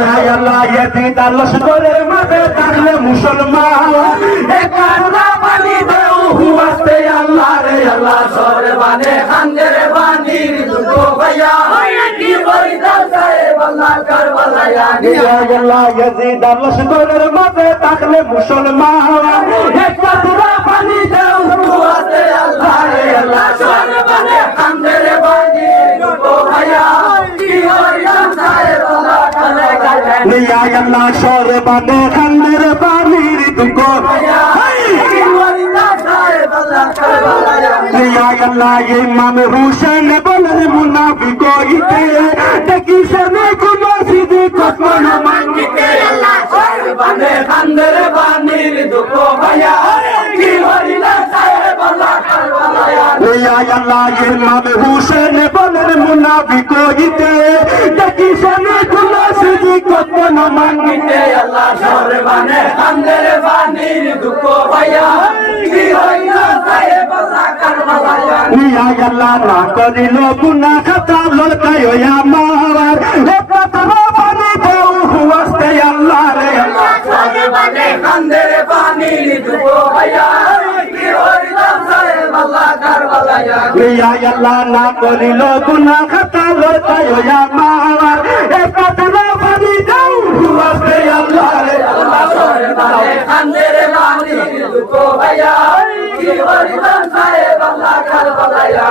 হায় আল্লাহ Yazid লস্করের মাঝে থাকলে মুসলমান একলা পানি দেও হুয়াস্তে আল্লাহ রে আল্লাহ সরে বানে খানদের বানির দুটো ভাইয়া কি বলিদান সাহেব আল্লাহ কারবালায়া হায় আল্লাহ ইয়াজিদ লস্করের মাঝে থাকলে মুসলমান একলা পানি দেও হুয়াস্তে আল্লাহ রে আল্লাহ সরে বানে খানদের বানির দুটো ভাইয়া কি বলিদান সাহেব আল্লাহ নিয়া আল্লাহ সরে বানে খানদের বানির দুটো নিয়া আল্লাহ ইমাম হুসেন বলে মুনাফিক হইতে দেখি সনে কোন সিদ্দিক কোন মানতে আল্লাহ সরে বানে খানদের বানির দুটো ভাইয়া কি হরিলা সাহেব আল্লাহ কারবালায়া নিয়া আল্লাহ ইমাম হুসেন বলে মুনাফিক হইতে দেখি সনে কোন সিদ্দিক কোন মানতে আল্লাহ সরে বানে খানদের বানির দুটো ভাইয়া কি হরিলা সাহেব আল্লাহ কারবালায়া নিয়া আল্লাহ না করিল গুনাহ খাতা লড়কায় আমার একমাত্র বানি দেও হুয়াস্তে আল্লাহ রে আল্লাহ সরে বানে খানদের বানির দুটো ভাইয়া কি হরিলা সাহেব আল্লাহ কারবালায়া নিয়া আল্লাহ না করিল গুনাহ খাতা লড়কায় আমার একমাত্র বানি দেও হুয়াস্তে আল্লাহ রে আল্লাহ সরে বানে খানদের বানির দুটো ভাইয়া কি হরিলা সাহেব আল্লাহ কারবালায়া